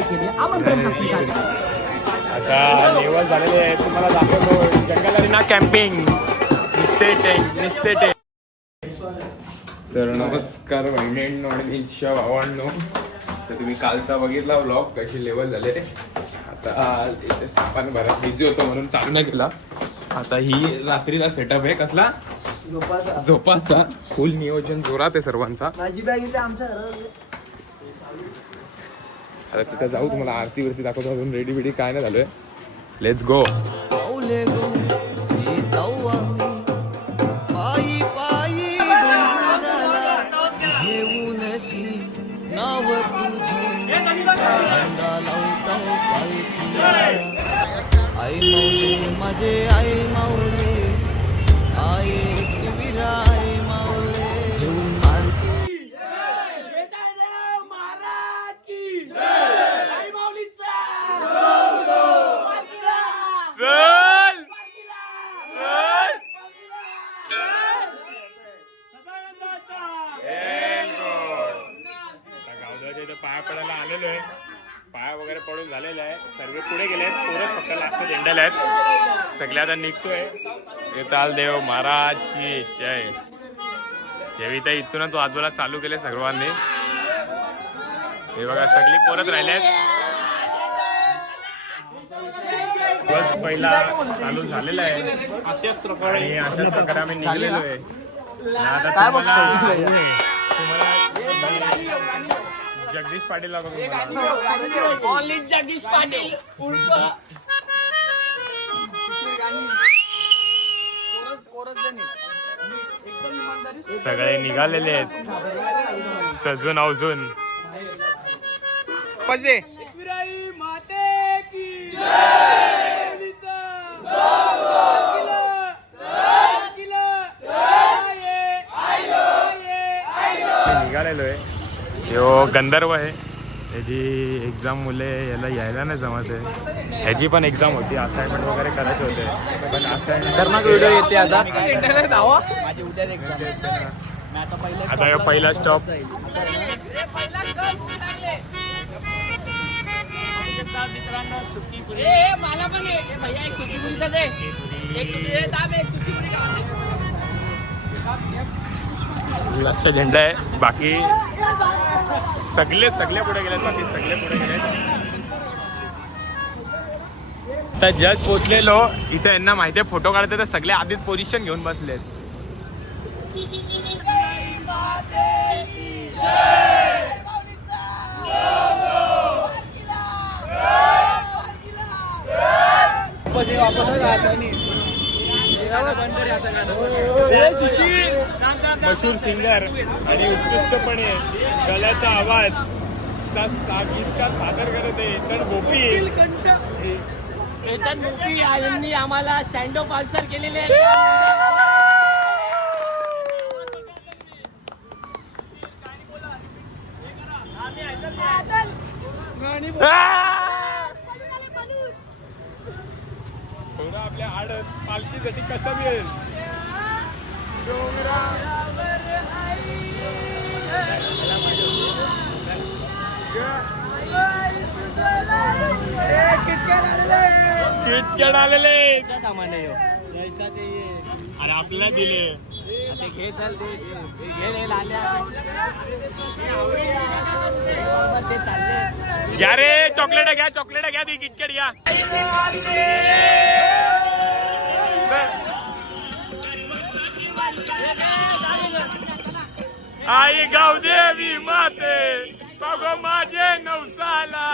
तयारी केली आहे. आमंत्रण हस्तिकात. आता लेवल झालेले आहे, तुम्हाला दाखवतो जंगल अरेना कॅम्पिंग निस्ते टेंट. तर नमस्कार बहिणींनो आणि मीच्या भावांनो. तर तुम्ही कालचा बघितला व्लॉग कशी लेवल झाले. आता इथे सापान घरात बिझी होतो म्हणून चालू नाही केला. आता ही रात्रीला सेटअप आहे कसला झोपाचा. फुल नियोजन जोरात आहे सर्वांचा. माझी बॅग इथे आमच्या घरात. आता तिथं जाऊ, तुम्हाला आरती वरती दाखवतो. अजून रेडी बिडी काय नाही झालोय. Let's go. आई माऊली माझे आई माऊली आई विरा आई माऊली घेऊन महाराज की आई माऊलीचा चल गावदाच्या इथं पाया पडायला आलेलो आहे. पाया वगैरे पडून झालेला आहे. सर्व पुढे गेले आहेत. पोरं फक्त लास्ट झेंड्याला आहेत. सगळे आता निघतोय. येताल देव महाराज की जय. देवी तर इथूनच वाजवायला चालू केले सर्वांनी. हे बघा सगळी पोरत राहिले आहेत. बस पहिला चालू झालेला आहे आणि अशाच प्रकारे आम्ही निघलेलो आहे. आता तुम्हाला जगदीश पाटील जगदीश पाटील सगळे निघालेले आहेत सजून अवजून. निघालेलो आहे. यो गंधर्व आहे. याची एक्झाम मुले याला यायला नाही जमत आहे. ह्याची पण एक्झाम होती. असाइनमेंट वगैरे करायचे होते पण असाइनमेंट व्हिडिओ येते आता. आता पहिला स्टॉप. लास्टचा झेंडा आहे. बाकी सगळे पुढे गेलेत. बाकी सगळे पुढे गेलेत. आता जस्ट पोचलेलो इथे. यांना माहिती आहे फोटो काढते तर सगळे आधीच पोझिशन घेऊन बसलेत. मशहूर सिंगर आणि उत्कृष्टपणे गळ्याचा आवाज गीतकार सादर करत आहे तर गोपी. केतन मोठी यांनी आम्हाला सँडो पाल्सर केलेले थोडं आपल्या आड पालखीसाठी कसं मिळेल. किटकॅट आलेले सामान आहे अरे आपल्याला दिले. घ्या रे चॉकलेट घ्या ती किटकॅट घ्या. आई गावदेवी माते बघो माझे नवसाला.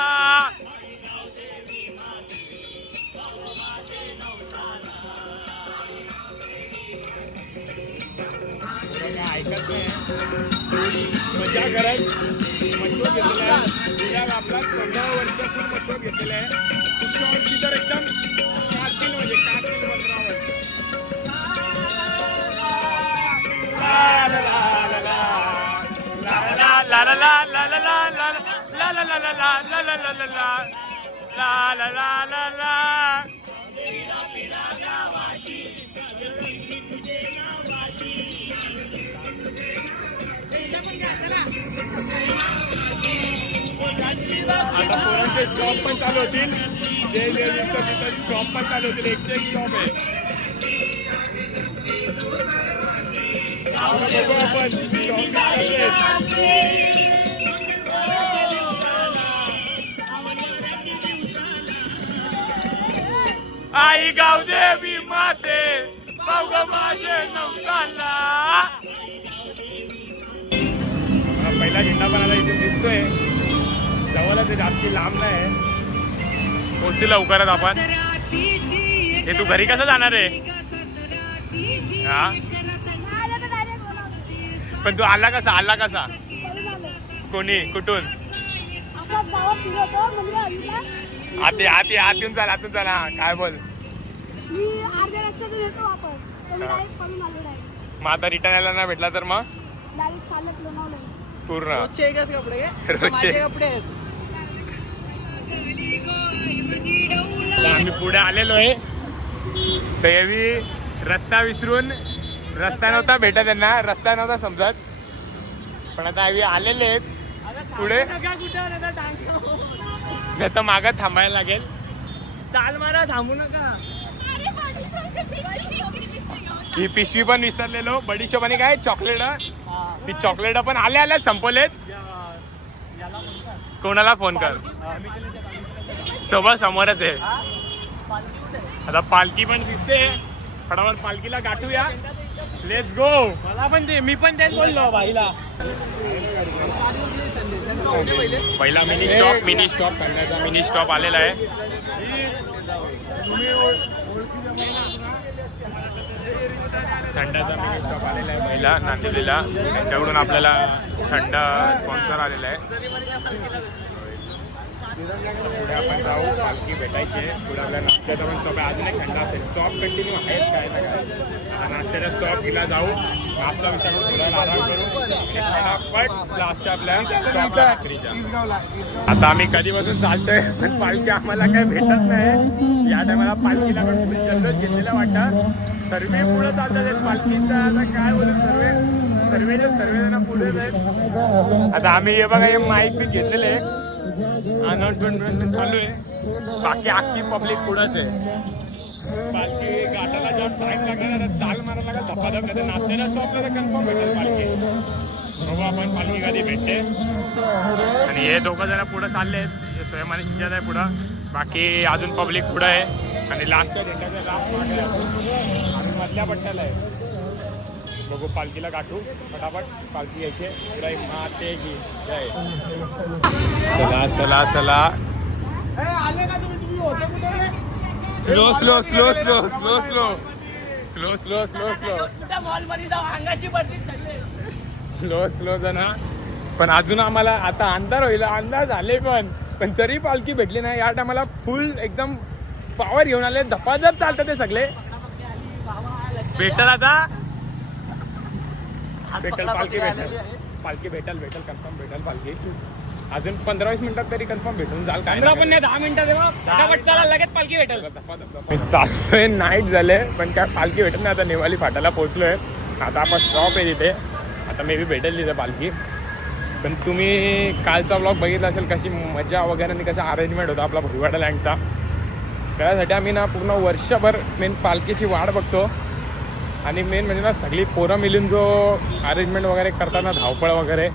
ऐकत नाही. माझ्या घरात मच्छर घेतलेला आहे. आपला 14 वर्ष फुल मच्छर घेतलेला आहे. पुढच्या वर्षी तर एकदम कातील 15 वर्ष. ला ला ला ला ला ला ला ला ला ला ला ला ला ला ला ला ला ला ला. आता इथे स्टॉप पण चालू होतील. जे दिसतं तिथं स्टॉप पण चालू होतील. 101 स्टॉप आहे. बघू आपण स्टॉप कसे आहेत. आई गावदेवी माते पाव ग माझे नवसाला. पहिला झेंडा पण आता इथे दिसतोय. जवळच आहे, जास्ती लांब नाही. पोहोचू लवकरच आपण. हे तू घरी कसं जाणार आहे? हा पण तू आला कसा? कोणी कुठून? आत येऊन चाल. हा काय बोल. मग आता रिटर्न यायला नाही भेटला तर मग पूर्ण रोजचे कपडे आहेत. आम्ही पुढे आलेलो आहे. तरी रस्ता विसरून रस्ता नव्हता भेटत त्यांना. रस्ता नव्हता समजत. पण आता आम्ही आलेले आहेत पुढे. नाही तर मागं थांबायला लागेल. चाल मारा, थांबू नका. ही पिशवी पण विसरलेलो. बडीशोप आणि काय चॉकलेट. ती चॉकलेट पण आल्या संपवलेत. कोणाला फोन कर. सोबत समोरच आहे. आता पालखी पण दिसते. फटाफट पालखीला गाठूया. Let's go. मला पण ते, मी पण तेच बोललो भाईला. पहिला मिनी स्टॉप सांगायचा. मिनी स्टॉप आलेला आहे. थंडाचा मिनी स्टॉप आलेला आहे पहिला नांदिवलीला. त्यांच्याकडून आपल्याला थंड स्पॉन्सर आलेला आहे. पुढे आपण जाऊ. पालखी भेटायची आहे. पुढे आपल्या नाश्त्याचा पण स्टॉप आहे. अजून एक थंड असेल. स्टॉप कंटिन्यू आहेच काय ना काय. नाश्त्याच्या स्टॉपला जाऊ. नाश्ता विषय करून थोडा आराम करू. फटाफट लास्टच्या आपल्या स्टॉपला रात्रीच्या. आता आम्ही कधीपासून चालतोय पण पालखी आम्हाला काही भेटत नाही. या टायमाला पालखीला पण फुल जल्लोष घेतलेला वाटतं. सर्वे पुढे चालतात पालखीचा. आता काय बोलू सर्वेजण पुढेच आहेत. आता आम्ही हे बघा हे माईक बी घेतलेले आहे. अनाउन्समेंट चालू आहे. बाकी अख्खी पब्लिक पुढंच आहे. पालखी गाठाला जेव्हा टाईम लागणार चाल मारायला लागेल. धपाधप नाही तर नाश्त्याला स्टॉपला तर कन्फर्म भेटेल पालखी. बघू आपण पालखी कधी भेटते. आणि हे दोघं जण पुढं चालले आहेत. हे स्वयं आणि शिजत आहे पुढं. बाकी अजून पब्लिक पुढं आहे. आणि लास्टच्या झेंड्याचा लास्ट मागे अजून मधल्या पट्ट्याला आहे. बघू पालखीला गाठू. फटाफट पालखी घ्यायची. पुढे माते की जय. चला स्लो जण. पण अजून आम्हाला आता अंधार होईल. अंदाज झाले पण तरी पालखी भेटली नाही. या टायमाला फुल एकदम पावर घेऊन आले. धपाधप चालतात ते सगळे. भेटल आता. पालखी भेटल कन्फर्म भेटल पालखी. अजून 15-20 मिनिटात तरी कन्फर्म भेटून जाल. काय पण नाही, 10 मिनिटात फटाफट चला, लगेच पालखी भेटेल. चालतोय नाईट झाले पण काय पालखी भेटत नाही. आता नेवाली फाटाला पोहोचलोय. आता आपण स्टॉप आहे तिथे. आता मे बी भेटेल तिथे पालखी. पण तुम्ही कालचा ब्लॉग बघितला असेल कशी मजा वगैरे आणि कसा अरेंजमेंट होता आपला भुईवाडा लँडचा. त्यासाठी आम्ही ना पूर्ण वर्षभर मेन पालखीची वाट बघतो. आणि मेन म्हणजे ना सगळी पोरं मिळून जो अरेंजमेंट वगैरे करताना धावपळ वगैरे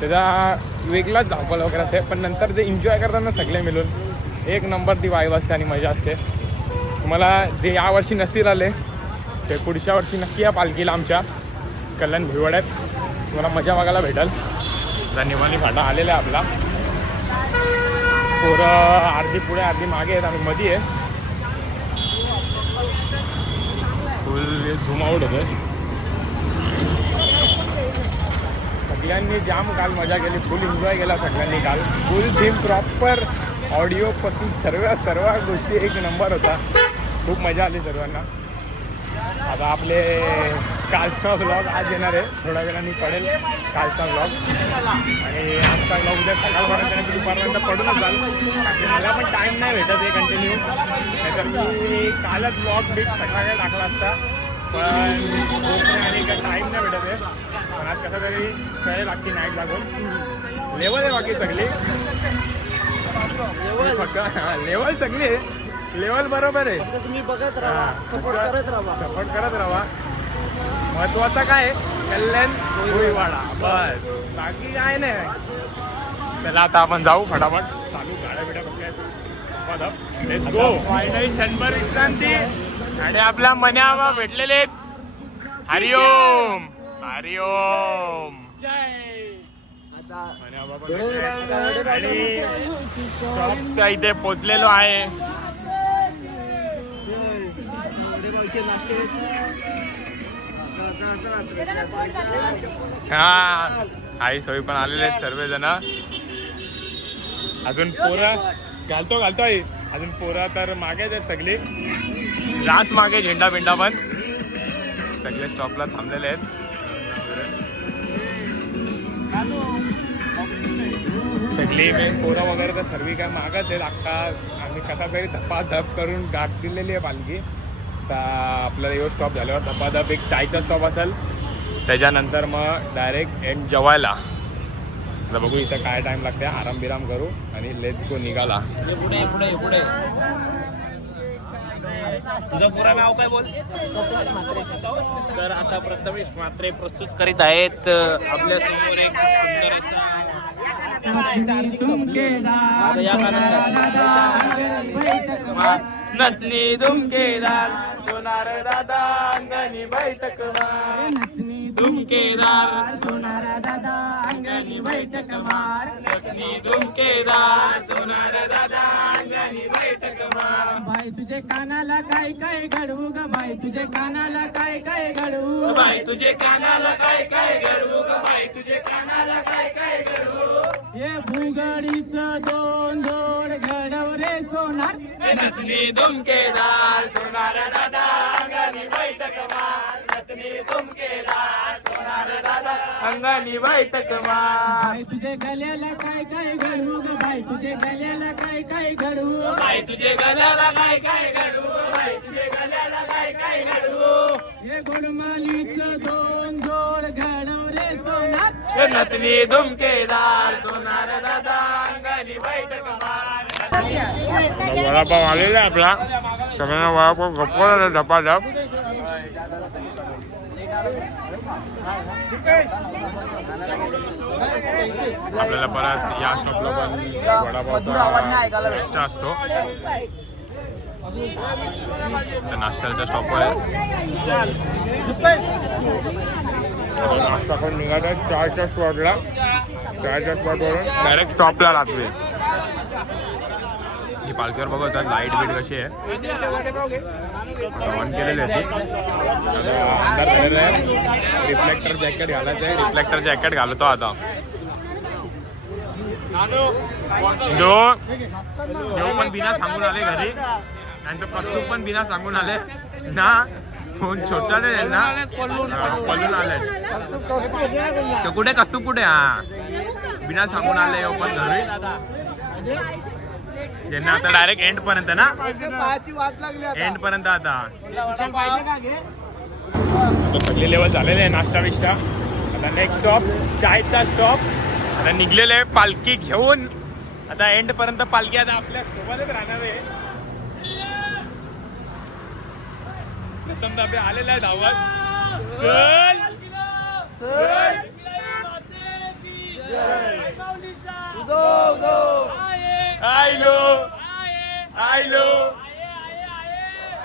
त्याचा वेगळाच धावपळ वगैरे असते. पण नंतर जे एन्जॉय करताना सगळे मिळून एक नंबर ती वाईब असते आणि मजा असते. तुम्हाला जे यावर्षी नसतील आले ते पुढच्या वर्षी नक्की या पालखीला आमच्या कल्याण भुईवाड्यात तुम्हाला मजा बघायला भेटेल. आता नेवाली फाटा आलेला आहे आपला. पोरं अर्धी पुढे अर्धी मागे आहेत. आम्ही मध्ये आहे. फुल झूम आउट होतं. सगळ्यांनी जाम काल मजा केली. फुल एन्जॉय केला सगळ्यांनी काल. फुल थीम प्रॉपर ऑडिओपासून सर्व गोष्टी एक नंबर होता. खूप मजा आली सर्वांना. आता आपले कालचा ब्लॉग आज येणार आहे. थोड्या वेळाने पडेल कालचा ब्लॉग. आणि आमचा ब्लॉग उद्या सकाळपर्यंत दुपारपर्यंत पडूनच जाईल. मला पण टाईम नाही भेटत आहे कंटिन्यू. नाहीतर मी कालच ब्लॉग बीट सकाळी टाकला असता. पण आणि काय टाईम नाही भेटत आहे. पण आज कसं तरी कळेल लागते नाईट लागून. लेवल आहे बाकी सगळी. लेवल सगळी लेवल बरोबर आहे. फक्त तुम्ही बघत राहा, सपोर्ट करत राहा. सपोर्ट करत राहा. महत्वाचं काय कल्याण भोईवाडा बस, बाकी काय नाही. चला आता आपण जाऊ फटाफट. चालू गाड्या बिड्या बघायचं. Let's go. फायनली शंभर विश्रांती आणि आपल्या मन्याबा भेटलेले आहेत. हरिओम हरिओम. मन्याबा पण भेटले आणि शॉपच्या इथे पोचलेलो आहे. हा आई सोयी पण आलेले आहेत सर्वजण. अजून पोरा घालतो आई. अजून पोरा तर मागेच आहेत सगळी. लास्ट मागे झेंडा बिंडा पण सगळे स्टॉपला थांबलेले आहेत. सगळी मेन पोरं वगैरे तर सर्व काय मागच आहेत. अख्खा आम्ही कसा तरी धपाधप करून गाठ दिलेली आहे पालखी. तर आपल्याला यो स्टॉप झाल्यावर धपाधप एक चायचा स्टॉप असेल, त्याच्यानंतर मग डायरेक्ट एंड जेवायला. आता बघू इथं काय टाइम लागते. आराम बिराम करू आणि लेट्स गो निघाला. पुढे पुढे पुढे. तुझं पुरा नाव काय बोल. तर आता प्रथमेश म्हात्रे प्रस्तुत करीत आहेत आपल्या समोर एक सुंदर असा नथनी धुमकेदार सोनार दादा अंगणी बैठक मार. नथनी धुमकेदार सोनार दादा अंगणी बैठक मार. नथनी धुमकेदार सोनार दादा अंगणी बैठक मार. बाई तुझे कानाला काय काय घडवू ग बाई, तुझे कानाला काय काय घडवू बाई तुझे कानाला काय काय घडवू ग बाई तुझे कानाला काय काय घडवू. हे भुगडीचं दोन जोड घडव रे सोनार. नथनी धुमकेदार सोनार दादा अंगणी बैठक मार. नथनी धुमकेदार सोनार दादा अंगणी बैठक मार. बाई तुझे गल्याला काय काय घडवू ग बाई, तुझे गल्याला काय काय घडवू. बाई तुझे गल्याला काय काय घडवू. बाई तुझे गल्याला काय काय घडवू. हे गोडमालीचं दोन जोड घडव रे सोनार. नथनी धुमकेदार सोनार दादा अंगणी बैठक मार. वडापाव आलेला आहे आपला. सगळ्यांना वडापाव गप्पा धपाधप. आपल्याला परत या स्टॉपला पण वडापावचा एक्स्ट्रा असतो. नाश्त्याच्या स्टॉपवर आहे. नाश्ता पण निघाला चायच्या स्पॉटला. चायच्या स्पॉटवरून डायरेक्ट स्टॉपला राहतोय. ही पालखीवर बघत लाईट बीट कशी आहे. ऑन केलेली आहे ती. अंधार झालेला आहे. रिफ्लेक्टर जॅकेट घालायचं आहे. रिफ्लेक्टर जॅकेट घालतो आता. जो पण बिना सांगून आले घरी, त्यांचं प्रस्तुत पण बिना सांगून आले ना. फोन छोटा नाही ना, पळून आले. तो कुठे कस्तूप कुठे. हा बिना सांगून आले पण घरी. ज्यांना आता डायरेक्ट एंड पर्यंत ना, एंड पर्यंत आता सगळे लेवल झालेले आहे. नाश्ता बिष्टा. आता नेक्स्ट स्टॉप चायचा स्टॉप. आता निघलेले आहे पालखी घेऊन. आता एंड पर्यंत पालखी आता आपल्या सोबतच राहणार आहे. प्रथम दाबे आलेला आहे धावत. चल चल. आयलो आयलो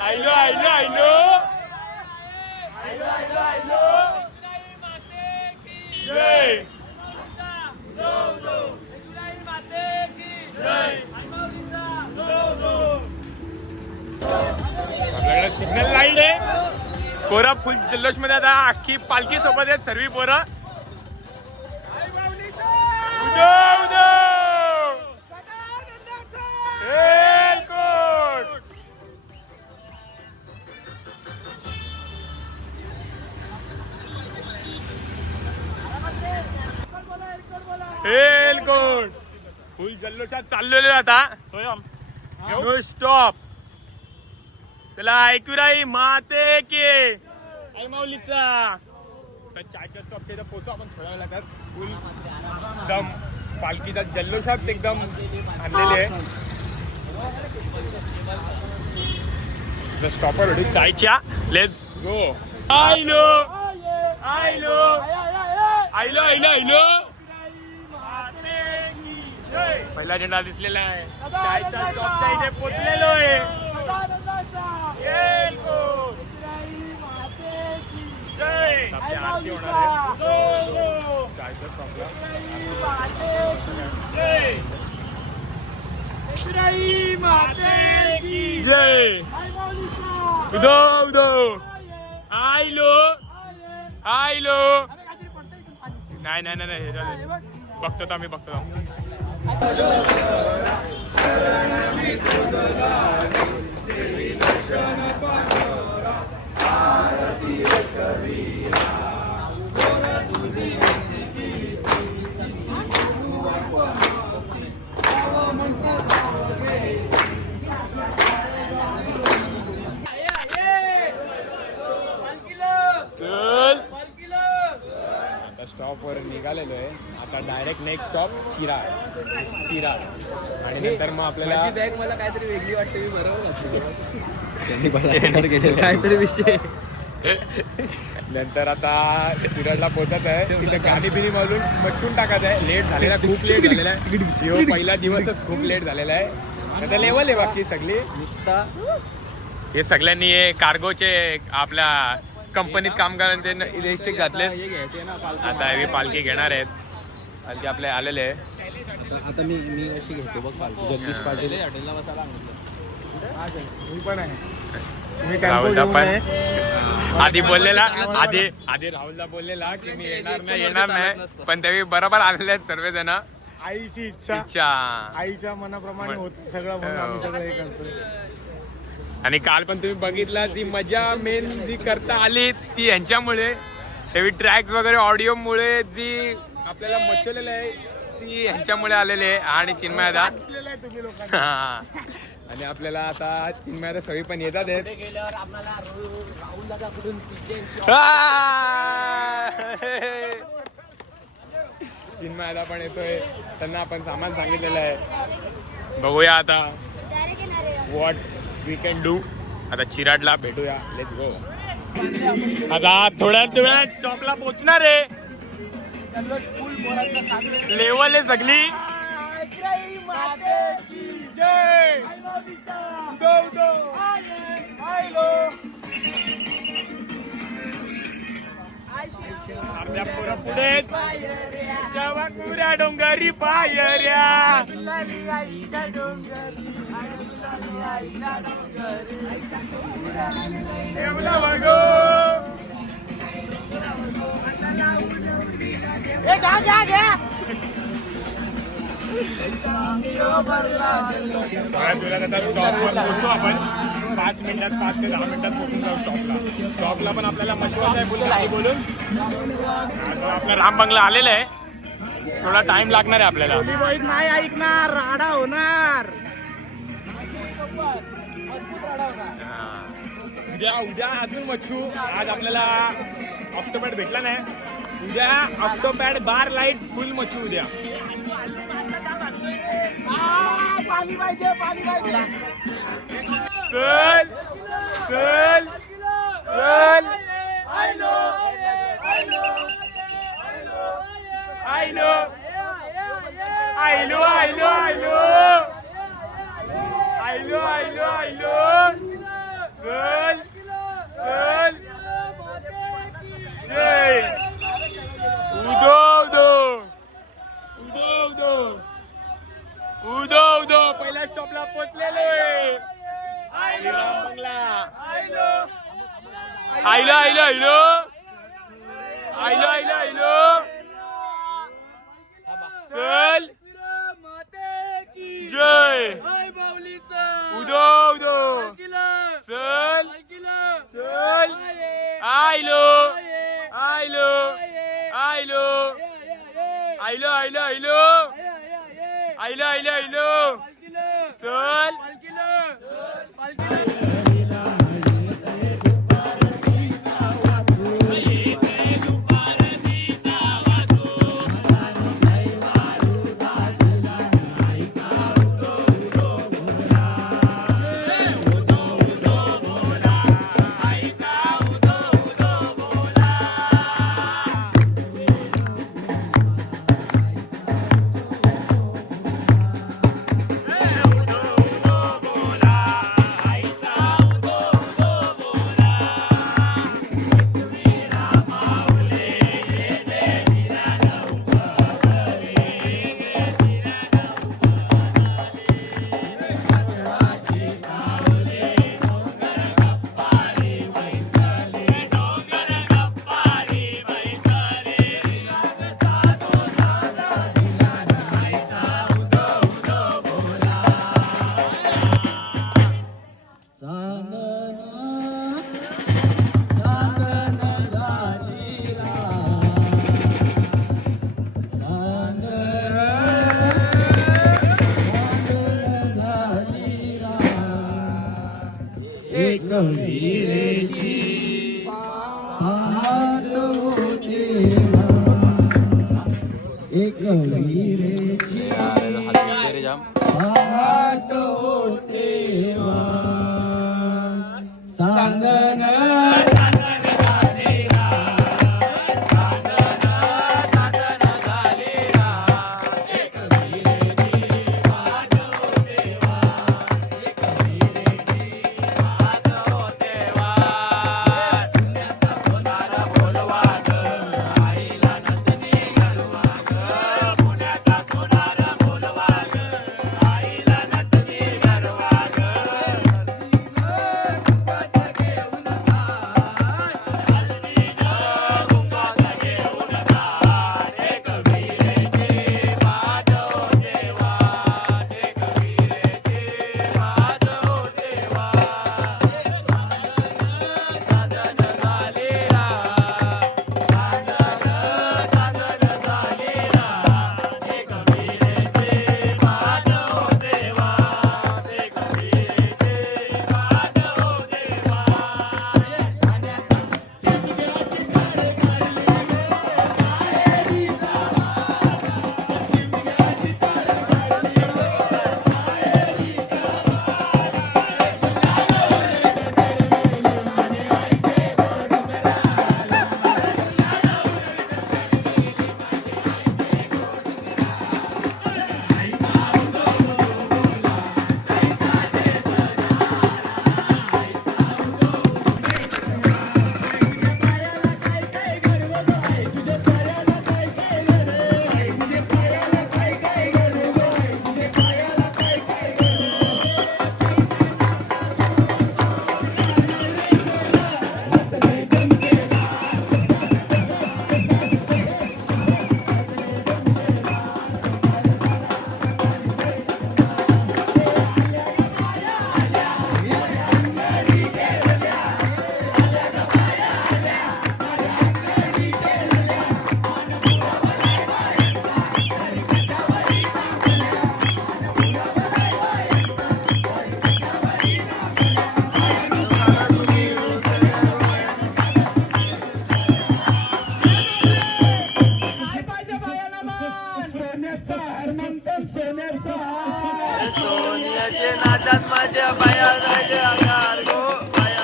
आयलो आयलो आयलो जय. आपल्याकडे सिग्नल लाईट आहे. पोरं फुल जल्लोष मध्ये. आता अख्खी पालखी सोबत आहेत सर्व पोरं. फुल जल्लोषात चाललेलो आता. No stop. त्याला ऐकू राही माते की आई माऊलीचा. चायच्या स्टॉपच्या इथं पोहोचू आपण थोड्या वेळात. फुल दम पालखीचा जल्लोषात एकदम आणलेली आहे. स्टॉपर होती चायच्या. Let's go. आयलो आयलो आयलो आयलो आयलो. पहिला झेंडा दिसलेला आहे. चायच्या स्टॉपच्या इथे पोचलेलो आहे. आरती होणार आहे चायच्या स्टॉपला. जय उदो उदो. आयलो आयलो. नाही नाही नाही नाही बघतो आम्ही बघतो. स्टॉपवर निघालेलो आहे. आता डायरेक्ट नेक्स्ट स्टॉप चिरा आणि नंतर मग आपल्याला बॅग मला काहीतरी वेगळी वाटते. मी बरोबर काहीतरी विषय. नंतर आता चिराडला पोहोचायचं आहे. तिथे गाडी बिडी मधून मचून टाकायचं आहे. लेट झालेला खूप लेट झालेला आहे. पहिला दिवसच खूप लेट झालेला आहे. नंतर लेवल आहे बाकी सगळी. हे सगळ्यांनी हे कार्गोचे आपल्या कंपनीत काम करायचे इलेक्ट्रिक घातले. आता हे पालखी घेणार आहेत. पालखी आपले आलेले आहे. आता मी अशी घेतो बघ पालखी. जगदीश पाटील मी पण आहे. राहुलदा पण आधी बोललेला आधी राहुलदा बोललेला की मी येणार नाही पण त्यावेळी बरोबर आलेले आहेत सर्वजण. आईची इच्छा आईच्या मनाप्रमाणे होत सगळं म्हणून आम्ही सगळं हे करतो. आणि काल पण तुम्ही बघितला ती मजा मेन जी करता आली ती ह्यांच्यामुळे. हेवी ट्रॅक्स वगैरे ऑडिओ मुळे जी आपल्याला मचवलेलं आहे ती ह्यांच्यामुळे आलेली आहे. आणि चिन्मयदा आणि आपल्याला आता चिन्मयदा सगळी पण येतात आहेत. चिन्मयदा पण येतोय. त्यांना आपण सामान सांगितलेलं आहे. बघूया आता व्हॉट वी कॅन डू. आता चिराडला भेटूया. Let's go. आता थोड्याच वेळात स्टॉपला पोहोचणार आहे. लेवल आहे सगळी. आपल्या पुढे जेव्हा पुऱ्या डोंगरी पायऱ्या. स्टॉपवर पोहोचू आपण 5 मिनिटात 5 ते 10 मिनिटात पोहोचून जाऊ स्टॉपला. स्टॉपला पण आपल्याला मचवायचं आहे बोलून. आपला राम बंगला आलेला आहे. थोडा टाइम लागणार आहे आपल्याला. नाही ऐकणार राडा होणार. उद्या अजून मच्छू. आज आपल्याला ऑक्टोपॅड भेटला नाही. उद्या ऑक्टोपॅड बार लाईट फुल मच्छू उद्या. पाणी पाहिजे चल चल चल. आयलो आयलो आयलो आयलो आयलो आयलो आयलो. चल चल. जय उदो उदो उदो उदो उदो उदो. पहिल्या स्टॉपला पोहोचलेलो आहे. राम बंगला. आयलो आयलो आयलो आयलो आयलो आयलो. चल जय उदो उदो. चल चल. आयलो आयलो आयलो आयलो आयलो आयलो आयलो आयलो आयलो. चल. एक विहिरेची पाहत होते एक विहिरेची पाहत होते चांदण सोन्याचे नादात माझ्या बाया राहिले अंगार गो बाया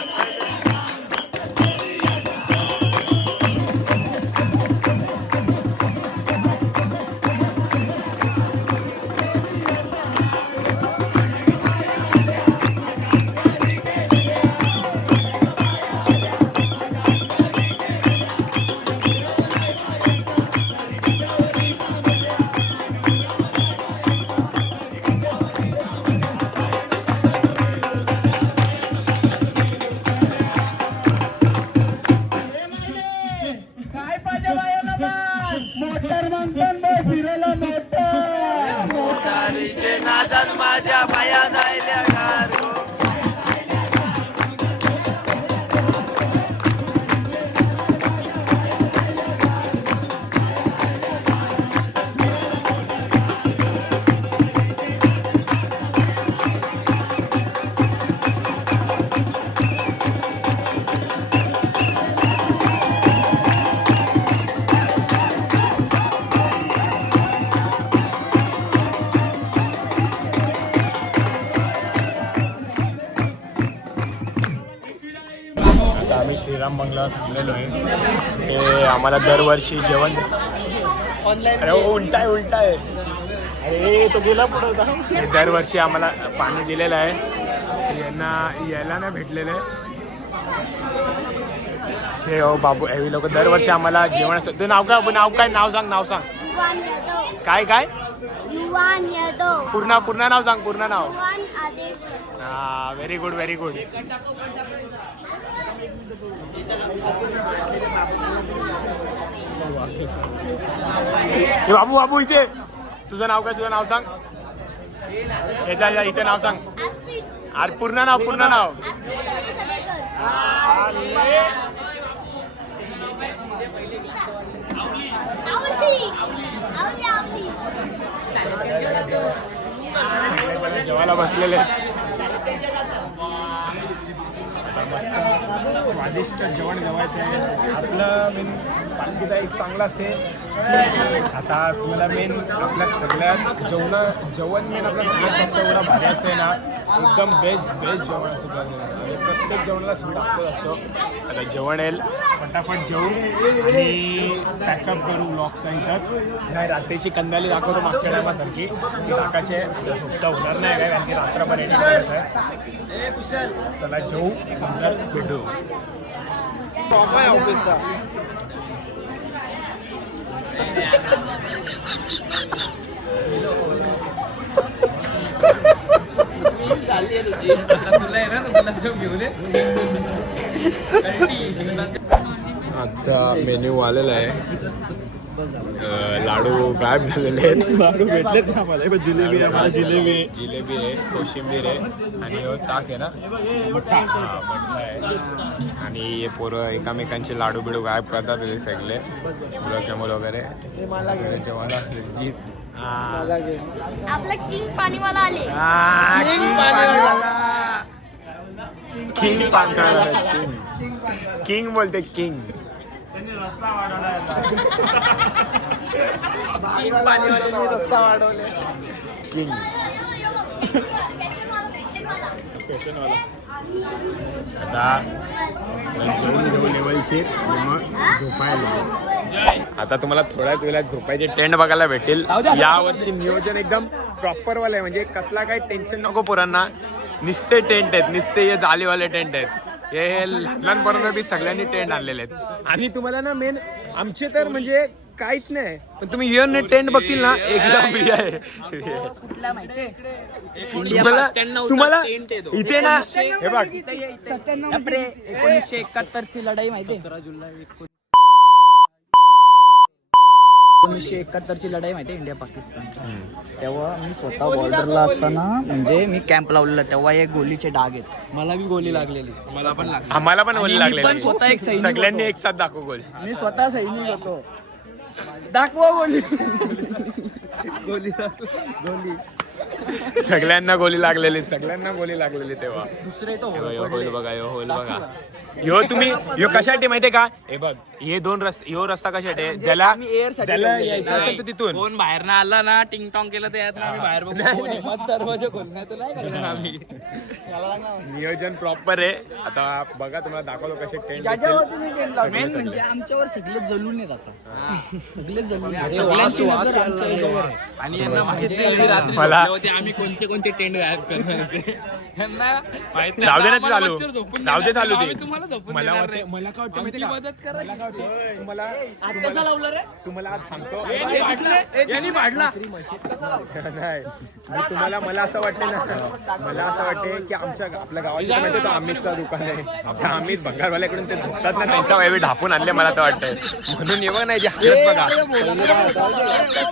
मोटारीचे नादात माझ्या बाया राहिल्या अंगार गो आम्ही श्रीराम बंगल्यावर थांबलेलो आहे. ते आम्हाला दरवर्षी जेवण अरे उलटा आहे अरे तो गेला पुढे होता. हे दरवर्षी आम्हाला पाणी दिलेलं आहे. यांना यायला नाही भेटलेलं आहे. हे हो बाबू हे लोक दरवर्षी आम्हाला जेवण असतं. नाव काय नाव सांग काय पूर्ण नाव सांग पूर्ण नाव. हा व्हेरी गुड बाबू इथे तुझं नाव काय तुझं नाव सांग. याच्या इथे नाव सांग. अरे पूर्ण नाव जेवायला बसलेले मस्त स्वादिष्ट जेवण जेवायचं आहे. आपलं मेन पालखीचा एक चांगला असते. आता तुम्हाला मेन आपल्या सगळ्यात जेवण मेन आपल्या सगळ्यात टॉपचा एवढा भारी असते ना, एकदम बेस्ट जेवण असतं. म्हणजे प्रत्येक जेवणाला स्वीट असतो. आता जेवण येईल, फटाफट जेवू आणि पॅकअप करू ब्लॉगचा इथंच. नाही रात्रीची कंदाली दाखवतो मागच्या टायमासारखी ती टाकायचे. झोपता होणार नाही काय, कारण की रात्रभर एडिट करायचं आहे. चला जेवू, नंतर भेटू. ऑफिसचा आजचा मेन्यू आलेला आहे. लाडू गायब झालेले आहेत. लाडू भेटलेत ना आम्हाला. जिलेबी आहे, जिलेबी आहे, कोशिंबीर आहे आणि ताक आहे ना, मठ्ठा आहे. आणि हे पोरं एकामेकांचे लाडू बिडू गायब करतात हे सगळे. गुलाबजामुन वगैरे जेवायला जीत. आपला किंग पाणीवाला आले. किंग पाणीवाला, किंग बोलते किंग. रस्सा वाढवले. किंग आता लेवलची मग झोपायला. आता तुम्हाला थोड्याच वेळात झोपायचे टेंट बघायला भेटेल. या वर्षी नियोजन एकदम प्रॉपर वाले आहे. म्हणजे कसला काही टेन्शन नको पोरांना. निस्ते टेंट आहेत, निस्ते हे जालीवाले टेंट आहेत. हे लहानपर्यंत बी सगळ्यांनी टेंट आणलेले आहेत. आणि तुम्हाला ना मेन आमचे तर म्हणजे काहीच नाही, पण तुम्ही इयर टेंट बघतील ना एकदम बी आहे. तुम्हाला इथे ना हे बघ 1971ची लढाई माहिती. 1971ची लढाई माहिती इंडिया पाकिस्तानची. तेव्हा मी स्वतः बॉर्डरला असताना म्हणजे मी कॅम्प लावलेला, तेव्हा एक गोलीचे डाग आहेत. मला बी गोली लागलेली. आम्हाला पण गोली लागलेली. स्वतः एक सैनिक सगळ्यांनी एक साथ दाखव गोल. मी स्वतः सैनिक होतो. दाखवा गोली. सगळ्यांना गोली लागलेली तेव्हा. होईल बघा, होईल बघा. तुम्ही कशासाठी माहितीये का? हे बघ, हे दोन रस्ते, रस्ता कशासाठी आहे? ज्याला यायचं असेल तर तिथून कोण बाहेर ना आला ना, टिंग टॉंग केलं तर आम्ही बाहेर बघू. दरवाजा खोलण्यात आम्ही. नियोजन प्रॉपर आहे. आता बघा तुम्हाला दाखवतो कसे टेंट मेन म्हणजे आमच्यावर सगळे जलून येत आता. सगळे जलून आणि यांना माहिती आहे रात्री मला- झोपले होते आम्ही कोणते टेंट गायब करणार होते. यांना माहित राहू दे ना, आम्हाला चालू. मच्छर झोपून राहू दे, देणार चालू नाही. दे. आम्ही तुम्हाला झोपून मला देणार वाटतं, नाही. मला काय वाटतं माहिती आमची का? मदत करा. मला काय वाटतं, तुम्हाला कसं लावलं रे? तुम्हाला आज सांगतो. यांनी भाडला. नाही, मी तुम्हाला मला असं वाटतं ना, मला असं वाटते की आपल्या गावात माहिती का अमितचं दुकान आहे. त्या अमित भंगारवाल्याकडून ते झोपतात ना, त्यांच्या वेळी ढापून आणले मला तर वाटतंय. म्हणून येवं नाही जे हालत बघा.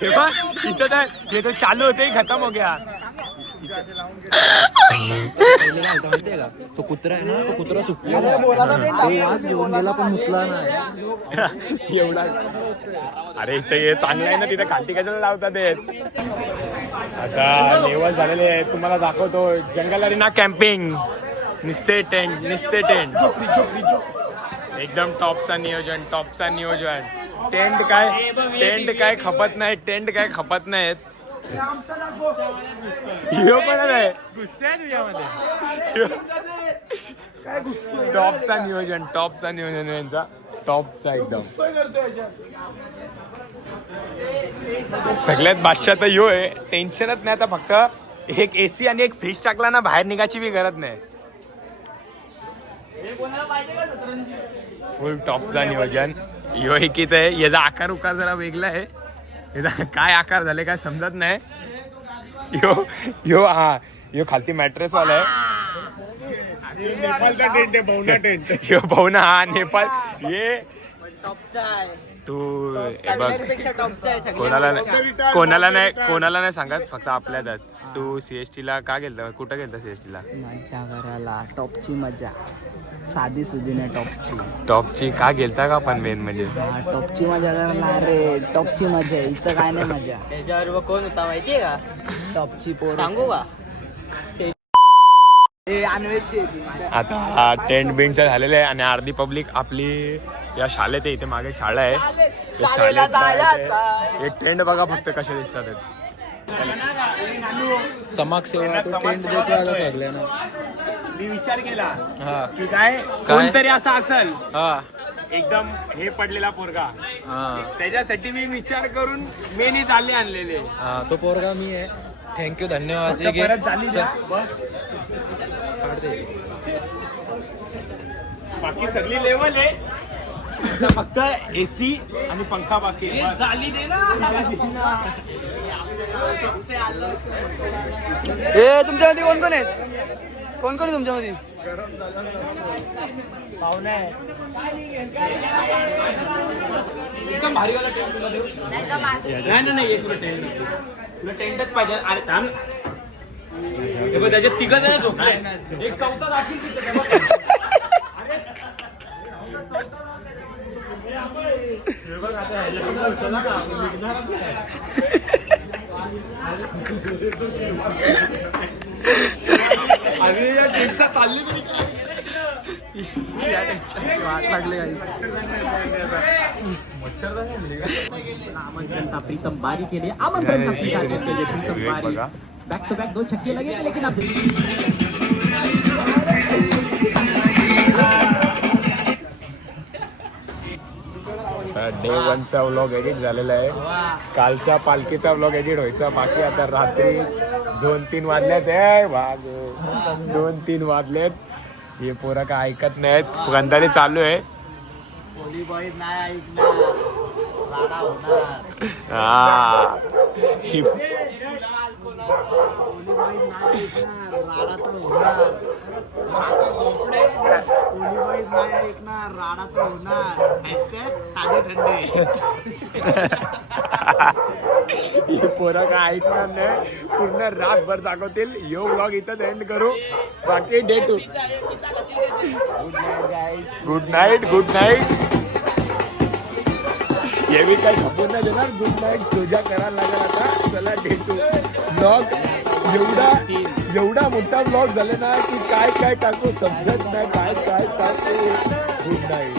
तेव्हा इथं काय हे तर चालू होते, खतम हो गया. तो कुत्रा आहे ना, तो कुत्रा सुटला. तो वास घेऊन गेला पण मुतला नाही. एवढा अरे इथं हे चांगलं आहे ना, तिथे खालती कशाला लावतात ते. आता लेवल झालेले आहे, तुम्हाला दाखवतो. जंगल अरेना कॅम्पिंग, निस्ते टेंट एकदम टॉपचा नियोजन. टेंट काय खपत नाहीत. हिरो पण आहे टॉपचा नियोजन यांचा. टॉपचा एकदम सगळ्यात बादशाह तर ह्यो आहे. टेन्शनच नाही. आता फक्त एक एसी आणि एक फ्रीज टाकला ना, बाहेर निघायची बी गरज नाही. फुल टॉपचा नियोजन. ह्यो एकीत आहे. याचा आकार जरा वेगळा आहे. याचा काय आकार झाले काय समजत नाही. ह्यो खालती मॅट्रेस वाला आहे. नेपाळचा टेंट आहे, भवना टेंट. ह्यो भवना, हा नेपाळ. हे तू बघ, कोणाला नाही सांगत, फक्त आपल्यातच. तू CST ला का गेलता? कुठं गेलता CST ला? मजा करायला. टॉपची मजा, साधी सुधी नाही. टॉपची का गेलता का? पण मेन म्हणजे टॉपची मजा करणार रे. टॉपची मजा आहे, इथं काय नाही मजा. त्याच्यावर कोण होता माहितीये का? टॉपची पोर सांगू का? आता टेंट बिंटचं झालेलं आहे आणि अर्धी पब्लिक आपली या शाळेत आहे. इथे मागे शाळा आहे. त्या शाळेत जायचं. एक टेंट बघा फक्त कसे दिसतात आहेत. समाजसेवा तो टेंट देतो आता सगळ्यांना. मी विचार केला हा की काय कोणतरी असा असेल हा एकदम हे पडलेला पोरगा, हा त्याच्यासाठी मी विचार करून मेनी चालले आणलेले. हा तो पोरगा मी आहे. थँक्यू धन्यवाद. फक्त परत झाली द्या, बस. बाकी सगळी लेवल आहे. आता फक्त एसी आणि पंखा बाकी आहे. झाली दे ना. तुमच्यामध्ये कोण कोण आहेत? कोण कोण आहे तुमच्यामध्ये? पाहुणे आहे. एकदम भारी वाला टेंट तुला देऊ? नाही एक तुला टेंट, तुला टेंटच पाहिजे. अरे थांब, हे बघ, त्याच्यात तिघ जण झोपले, एक चौथा असेल तिथे. अरे या टेंटचा चालली तरी वाट लागले. आमंत्रण प्रीतम बारी के लिए आमंत्रण का स्वीकार करते हुए प्रीतम बारी बैक टू बैक 2 छक्के लगे थे, लेकिन अब डे 1चा व्लॉग एडिट झालेला आहे. कालच्या पालखीचा व्लॉग एडिट व्हायचा बाकी. आता रात्री 2-3 वाजल्यात. 2-3 वाजलेत. हे पोरं काय ऐकत नाहीत. गंधारी चालू आहे. हा हे पोरं काय ऐकणार नाही. पूर्ण रातभर जागवतील. यो व्लॉग इथंच एंड करू. बाकी day 2. Good night. Good night. हे मी काही खपून नाही देणार. Good night. सोजा करायला लागेल आता. चला डे 2 ब्लॉग. एवढा मोठा ब्लॉग झाले ना की काय काय टाकू समजत नाही. काय टाकू. Good night.